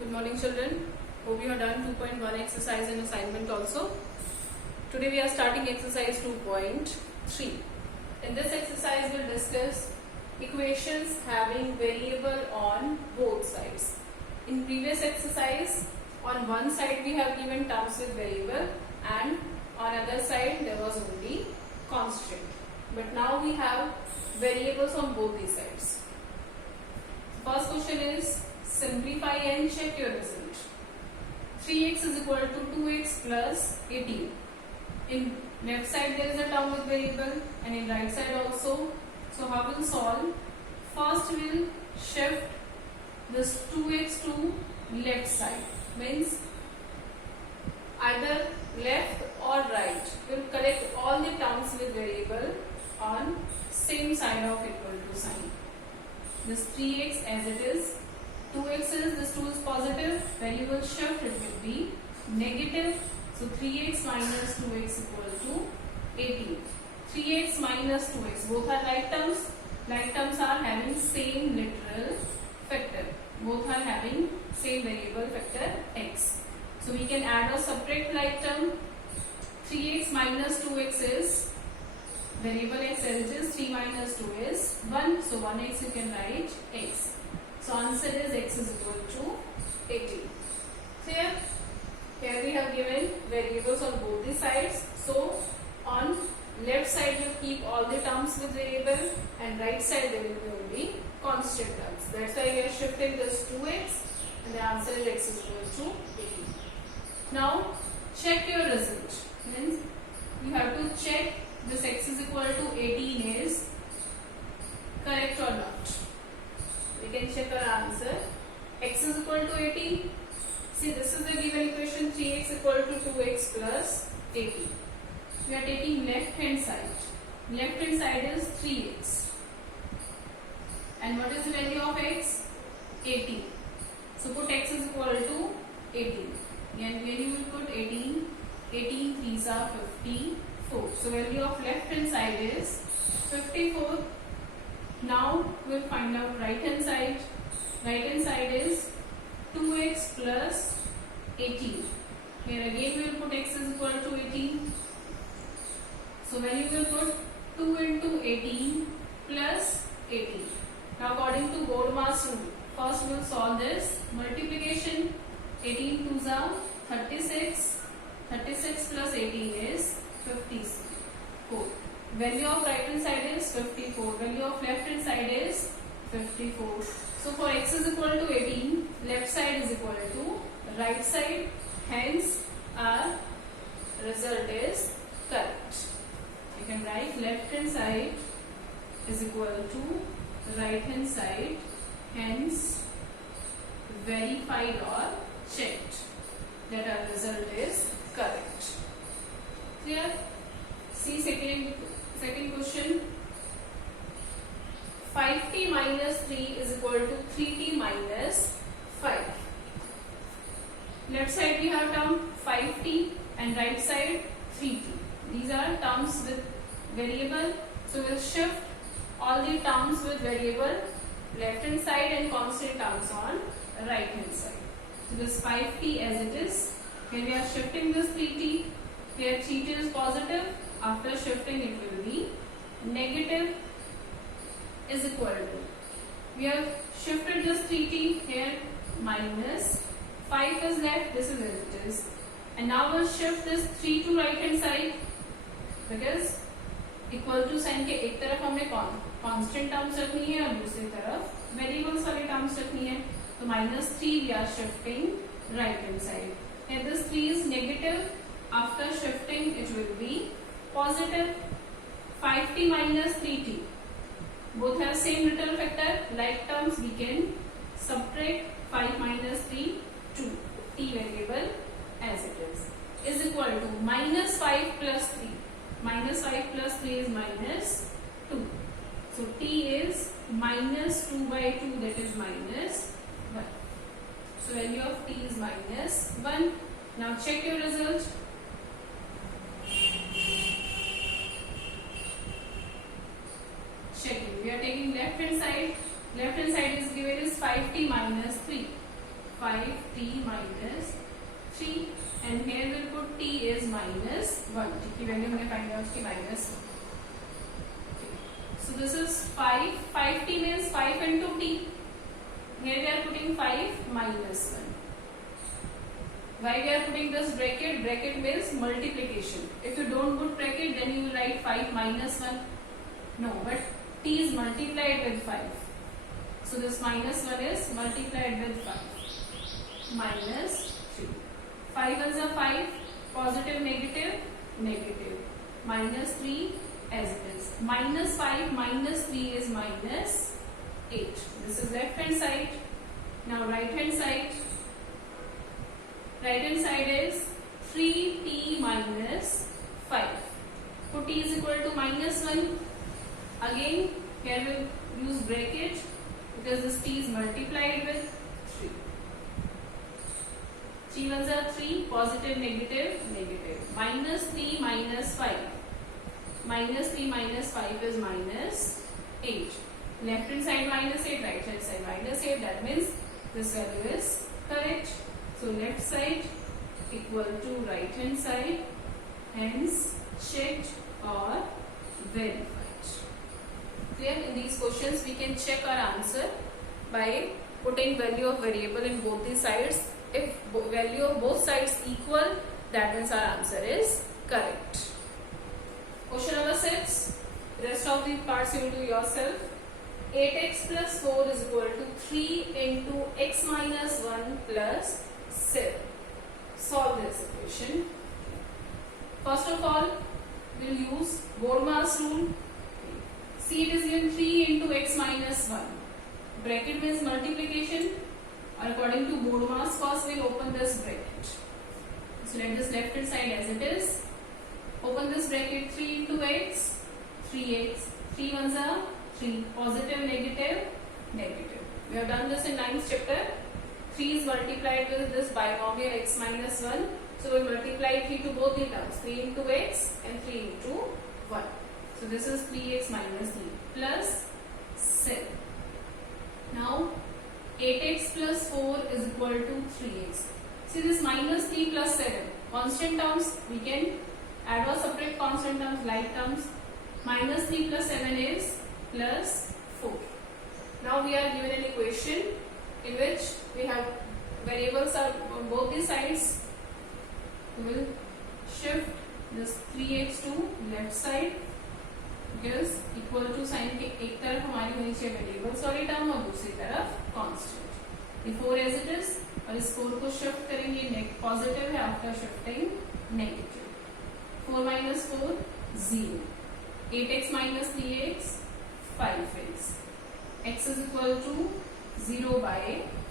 Good morning, children. Hope you have done 2.1 exercise and assignment also. Today we are starting exercise 2.3. In this exercise we'll discuss equations having variable on both sides. In previous exercise, on one side we have given terms with variable and on other side there was only constant. But now we have variables on both these sides. First question is simplify and check your result. 3x is equal to 2x plus 18. In left side there is a term with variable and in right side also. So how will solve? First we will shift this 2x to left side. Means either left or right. We will collect all the terms with variable on same side of equal to sign. This 3x as it is. 2x is, this 2 is positive, value will shift, it will be negative. So 3x minus 2x equal to 18. 3x minus 2x, both are like terms. Like terms are having same literal factor. Both are having same variable factor x. So we can add or subtract like term. 3x minus 2x is variable x as it is, 3 minus 2 is 1. So 1x you can write x. So answer is x is equal to 18. Clear? Here we have given variables on both the sides. So on left side you keep all the terms with variable and right side there will be only constant terms. That's why we are shifting this 2x and the answer is x is equal to 18. Now check your result. Means you have to check this x is equal to 18 is correct or not. We can check our answer. X is equal to 18. See, this is the given equation 3x equal to 2x plus 18. We are taking left hand side. Left hand side is 3x. And what is the value of x? 18. So put x is equal to 18. And when you will put 18, 18 3s are 54. So value of left hand side is 54. Now we will find out right hand side. Right hand side is 2x plus 18. Here again we will put x is equal to 18. So when you will put 2 into 18 plus 18. Now according to BODMAS rule, first we will solve this multiplication. 18 2s are 36. 36 plus 18 is 54. Value of right hand side is 54. Value of left hand side is 54. So for x is equal to 18, left side is equal to right side. Hence our result is correct. You can write left hand side is equal to right hand side. Hence verified or checked that our result is correct. Clear? See second question. 5t minus 3 is equal to 3t minus 5. Left side we have term 5t and right side 3t. These are terms with variable. So we will shift all the terms with variable left hand side and constant terms on right hand side. So this 5t as it is. Here we are shifting this 3t. Here 3t is positive. After shifting it will be negative is equal to. We have shifted this 3t here minus 5 is left. This is as it is. And now we'll shift this 3 to right hand side because equal to sign के एक तरफ हमें constant terms रखनी है और दूसरी तरफ variables वाले terms रखनी है. तो minus 3 we are shifting right hand side. Here this 3 is negative. After shifting it will be positive. 5t minus 3t. Both have same literal factor. Like terms we can subtract 5 minus 3 2. T variable as it is equal to minus 5 plus 3. Minus 5 plus 3 is minus 2. So t is minus 2 by 2, that is minus 1. So value of t is minus 1. Now check your result. Checking. We are taking left hand side. Left hand side is given is 5t minus 3. 5t minus 3 and here we'll put t is minus 1. t की value हमने find out की minus 1. So this is 5t means 5 into t. Here we are putting 5 minus 1. Why we are putting this bracket? Bracket means multiplication. If you don't put bracket, then you will write 5 minus 1. No, but t is multiplied with 5. So this minus 1 is multiplied with 5. Minus 3. 5 is a 5. Positive, negative, negative. Minus 3 as it is. Minus 5 minus 3 is minus 8. This is left hand side. Now right hand side. Right hand side is 3t minus 5. So t is equal to minus 1. Again, here we will use bracket because this t is multiplied with 3. 3 ones are 3, positive, negative, negative. Minus 3 minus 5. Minus 3 minus 5 is minus 8. Left hand side minus 8, right hand side minus 8. That means this value is correct. So left side equal to right hand side. Hence checked or verified. Clear? In these questions we can check our answer by putting value of variable in both the sides. If value of both sides equal, that means our answer is correct. Question number 6. Rest of the parts you will do yourself. 8x plus 4 is equal to 3 into x minus 1 plus 7. Solve this equation. First of all, we will use Bodmer's rule. See, it is given 3 into x minus 1. Bracket means multiplication. According to Bodmer's, first we will open this bracket. So let this left hand side as it is. Open this bracket. 3 into x, 3x. 3 ones are 3. Positive, negative, negative. We have done this in 9th chapter. 3 is multiplied with this binomial x minus 1. So we multiply 3 to both the terms. 3 into x and 3 into 1. So this is 3x minus 3 plus 7. Now 8x plus 4 is equal to 3x. See this minus 3 plus 7. Constant terms we can add or subtract constant terms, like terms. Minus 3 plus 7 is plus 4. Now we are given an equation in which we have variables are on both the sides. We will shift this 3x to left side because equal to sign के एक तरफ हमारी होनी चाहिए variables वाली term और दूसरी तरफ कांस्टेंट. ये 4 एज इट इज और इस 4 को शिफ्ट करेंगे पॉजिटिव है after shifting negative. 4 minus 4 0. 8x minus 3x 5x. X is equal to 0 by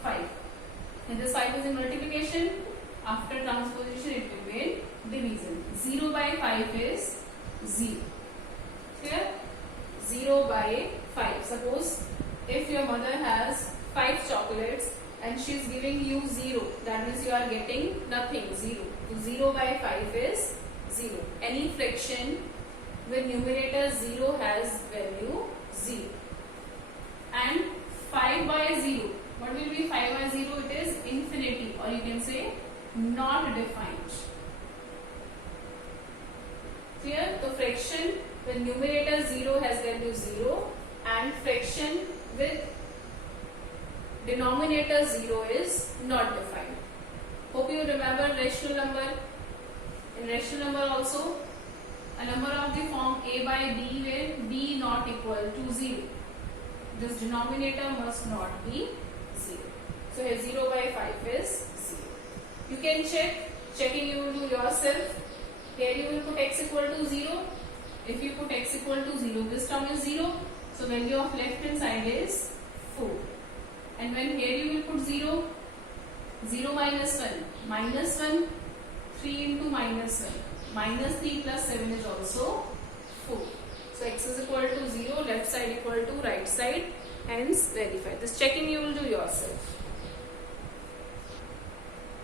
5. And this 5 is in multiplication. After transposition it will be in division. 0 by 5 is 0. Clear? 0 by 5. Suppose if your mother has 5 chocolates and she is giving you 0, that means you are getting nothing, 0. So 0 by 5 is 0. Any fraction with numerator 0 has value 0. And 5 by 0. What will be 5 by 0? It is infinity, or you can say not defined. Clear? So fraction with numerator 0 has value 0 and fraction with denominator 0 is not defined. Hope you remember rational number. In rational number also, a number of the form a by b where b not equal to 0. This denominator must not be 0. So here 0 by 5 is 0. You can check. Checking you will do yourself. Here you will put x equal to 0. If you put x equal to 0, this term is 0. So value of left hand side is 4. And when here you will put 0, 0 minus 1, minus 1, 3 into minus 1. Minus 3 plus 7 is also 4. So x is equal to 0, left side equal to right side, hence verify. This checking you will do yourself.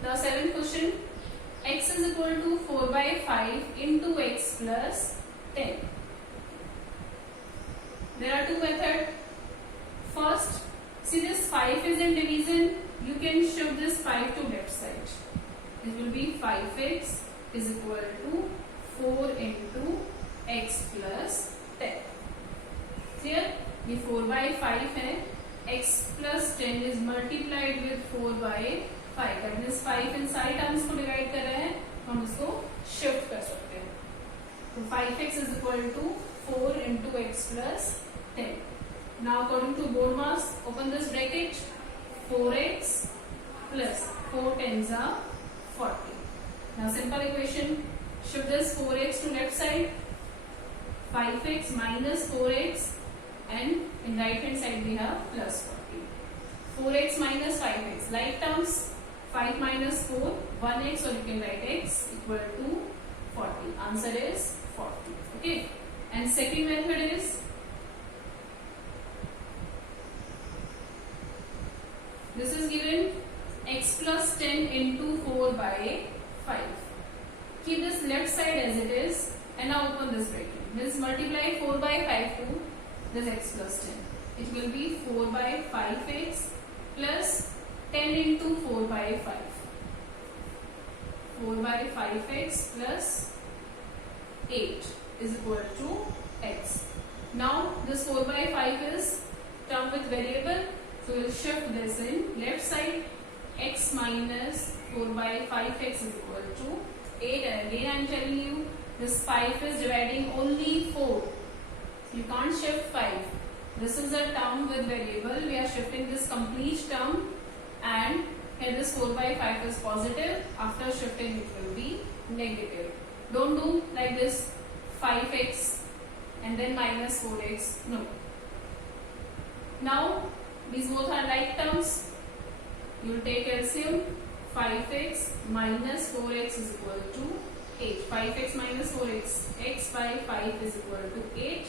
Now 7th question. X is equal to 4 by 5 into x plus 10. There are two methods. First, see this 5 is in division. You can shift this it will be 5x is equal to 4 into x plus 10. Clear? ये 4 by 5 है, x plus 10 is multiplied with 4 by 5. That means 5 इन सारी terms को divide कर रहे हैं, हम इसको shift कर सकते हैं. तो 5x is equal to 4 into x plus 10. Now according to BODMAS, open this bracket. 4x plus 4 tens are 40. Now simple equation. Shift this 4x to left side. 5x minus 4x, and in right hand side we have plus 40. 4x minus 5x. Like terms. 5 minus 4, 1x, or you can write x equal to 40. Answer is 40. Okay. And second method is this is given x plus 10 into 4 by 5. Keep this left side as it is and now open this bracket. This multiply 4 by 5 to this x plus 10. It will be 4 by 5x plus 10 into 4 by 5. 4 by 5x plus 8 is equal to x. Now this 4 by 5 is term with variable. So we'll shift this in left side. X minus 4 by 5x is equal to 8. And again I am telling you, this 5 is dividing only 4. You can't shift 5. This is a term with variable. We are shifting this complete term, and here this 4 by 5 is positive. After shifting it will be negative. Don't do like this 5x and then minus 4x. No. Now these both are like terms. You will take LCM. 5x minus 4x is equal to 8. 5x minus 4x, x by 5 is equal to 8,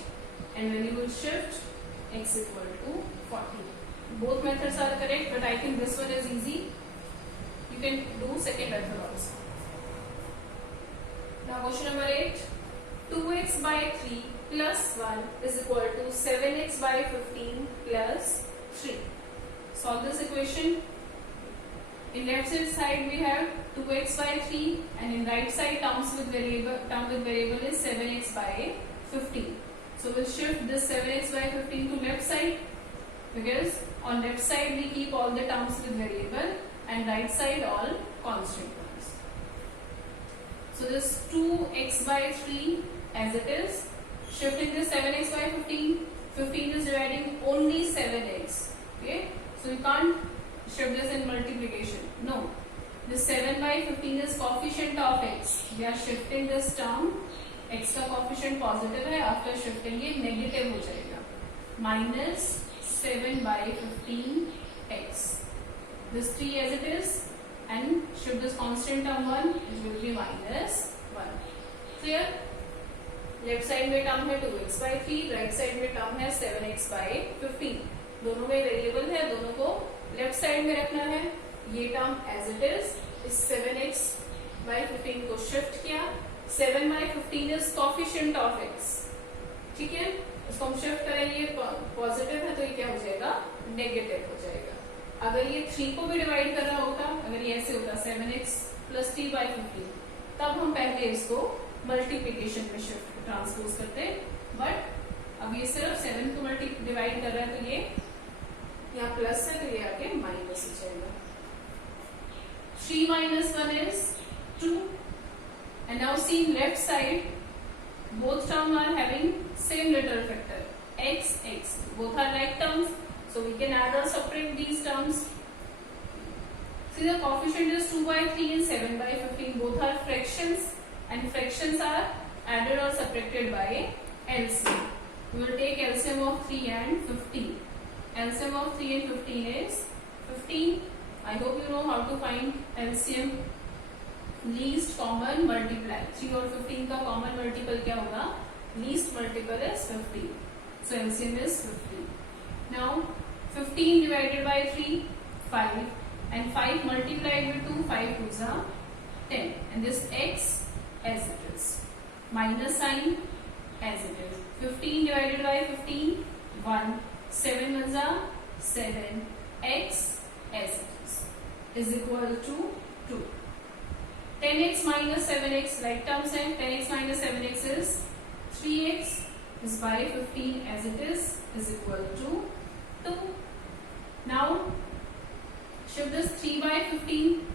and when you will shift, x equal to 40. Both methods are correct, but I think this one is easy. You can do second method also. Now question number 8. 2x by 3 plus 1 is equal to 7x by 15 plus 3. Solve this equation. In left side we have 2x by 3, and in right side term with variable is 7x by 15. So we'll shift this 7x by 15 to left side, because on left side we keep all the terms with variable and right side all constant terms. So this 2x by 3 as it is, shifting this 7x by 15. 15 is dividing only 7x. Okay, so you can't shift this in multiplication. No, this 7 by 15 is coefficient of x. We are shifting this term. x का coefficient positive है, after shifting ये negative हो जाएगा. Minus 7 by 15 x. This 3 as it is, and shift this constant term 1, it will be minus 1. Clear? Left side में term है 2x by 3, right side में term है 7x by 15. दोनों में वेरिएबल है, दोनों को लेफ्ट साइड में रखना है. ये टर्म एज इट इज, इस 7x by 15 को शिफ्ट किया. 7 by 15 is coefficient of x. ठीक है, इसको हम शिफ्ट करेंगे, पॉजिटिव है तो ये क्या हो जाएगा, नेगेटिव हो जाएगा. अगर ये 3 को भी डिवाइड कर रहा होता, अगर ये ऐसे होता 7x plus 3 by 15, तब हम पहले इसको मल्टीप्लीकेशन में शिफ्ट ट्रांसपोज करते. बट अब ये सिर्फ 7 को डिवाइड कर रहा है, तो ये यहाँ प्लस है तो ये आगे माइनस हो जाएगा. 3 minus 1 is 2. And now see left side, both terms are having same literal factor, x, x. Both are like terms, so we can add or subtract these terms. See the coefficient is 2 by 3 and 7 by 15. Both are fractions, and fractions are added or subtracted by LCM. We will take LCM of 3 and 15. LCM of 3 and 15 is 15. I hope you know how to find LCM. Least common multiply. 3 और 15 का common multiple क्या होगा? Least multiple is 15. So LCM is 15. Now 15 divided by 3, 5, and 5 multiplied with 2, 5 2s are 10. And this x as it is. Minus sign as it is. 15 divided by 15, 1. 7 ones are 7. X as it is equal to 2. 10x minus 7x, like terms है. 10x minus 7x is 3x is by 15 as it is equal to 2. Now shift this 3 by 15.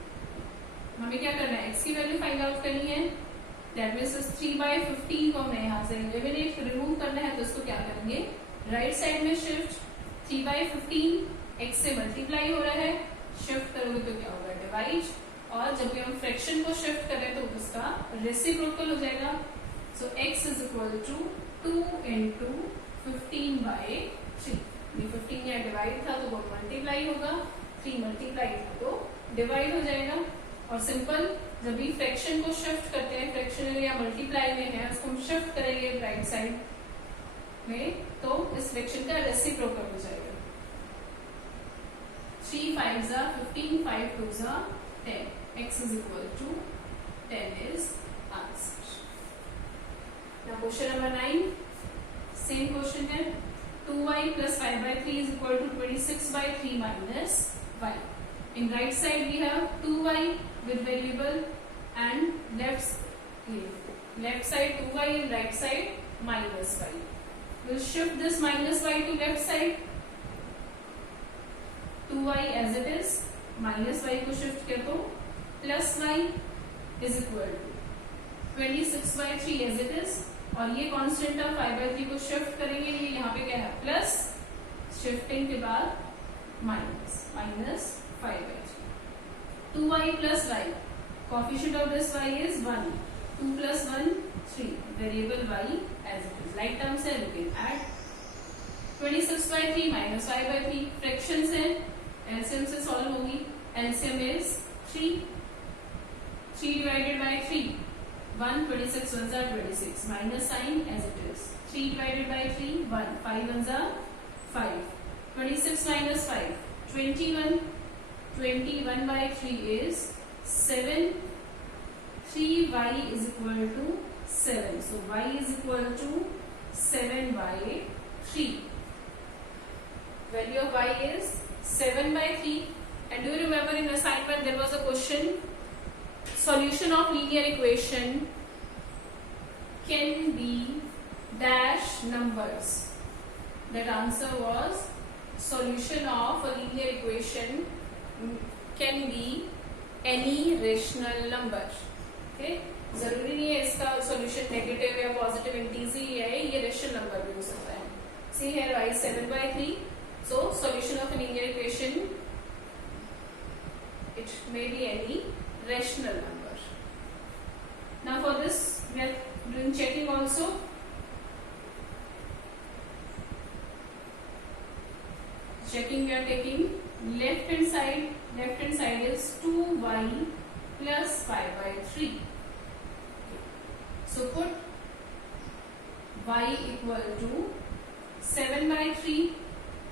हमें क्या करना है, x की value find out करनी है. That means इस 3 by 15 को हमें यहाँ से एलिमिनेट रिमूव करना है. तो इसको क्या करेंगे, राइट साइड में शिफ्ट 3 by 15 x से मल्टीप्लाई हो रहा है. शिफ्ट करोगे तो क्या होगा, डिवाइड. और जब भी हम फ्रैक्शन को शिफ्ट करें तो उसका रेसिप्रोकल हो जाएगा. So x is equal to 2 into 15 by 3. ये 15 यहाँ डिवाइड था तो वो मल्टीप्लाई होगा, 3 मल्टीप्लाई था तो डिवाइड हो जाएगा. और सिंपल, जब भी फ्रैक्शन को शिफ्ट करते हैं, फ्रैक्शन या मल्टीप्लाई में है, उसको हम शिफ्ट करेंगे राइट साइड में तो इस फ्रैक्शन का रेसिप्रोकल हो जाएगा. 3 5s are 15, 5 2s are 10. X is equal to 10 is answer. Now question number 9. Same question है. 2y plus 5 by 3 is equal to 26 by 3 minus y. In right side we have 2y with variable and left side 2y and right side minus y. We'll shift this minus y to left side. 2y as it is, minus y को shift कर दो, plus y is equal to 26 by 3 as it is. और ये constant of 5 by 3 को shift करेंगे, ये यहाँ पे क्या है प्लस, शिफ्टिंग के बाद minus 5 by 3. 2y plus y, coefficient of this y is 1. 2 plus 1 3, variable y as it is. Like terms है, you can add. 26 by 3 minus 5 by 3 fractions है, एलसीएम से सॉल्व होगी. LCM is 3 divided by 3, 1, 26 1s are 26, minus sign as it is. 3 divided by 3, 1, 5 1s are 5, 26 minus 5, 21, 21 by 3 is 7, 3y is equal to 7. So y is equal to 7 by 3. Value of y is 7 by 3. And do you remember in assignment there was a question, solution of linear equation can be dash numbers. That answer was solution of a linear equation can be any rational number. Okay? जरूरी नहीं है इसका solution negative या positive integer ही है, ये rational number भी हो सकता है. See here y 7 by 3. So solution of a linear equation, it may be any rational number. Now for this we are doing checking also. Checking we are taking left hand side is 2y plus 5 by 3. So put y equal to 7 by 3.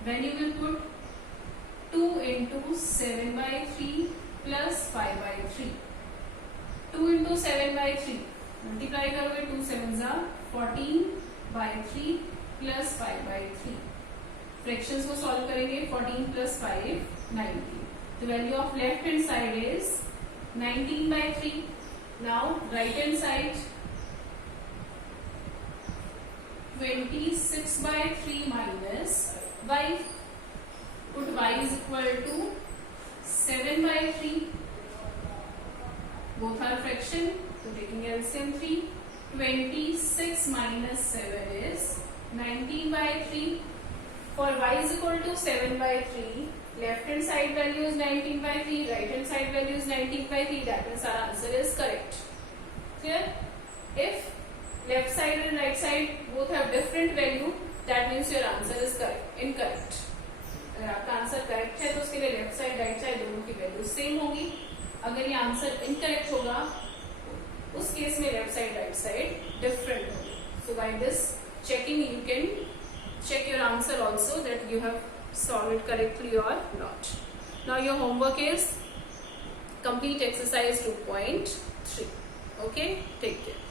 When you will put 2 into 7 by 3 plus 5 by 3. 2 into 7 by 3. Multiply करोगे 2 7s are 14 by 3 plus 5 by 3. Fractions को solve करेंगे 14 plus 5 19. The value of left hand side is 19 by 3. Now right hand side 26 by 3 minus y. Put y is equal to 7 by 3. Both are fraction, so taking LCM 3. 26 minus 7 is 19 by 3. For y is equal to 7 by 3, left hand side value is 19 by 3, right hand side value is 19 by 3. That means our answer is correct. Clear? If left side and right side both have different value, that means your answer is correct. Incorrect. अगर आपका answer correct है तो उसके लिए left side right side दोनों की value same होगी. अगर ये आंसर इनकरेक्ट होगा उस केस में left side right side different होगी. So by this checking you can check your answer also that you have solved it correctly or not. Now your homework is complete exercise 2.3. Okay, take care.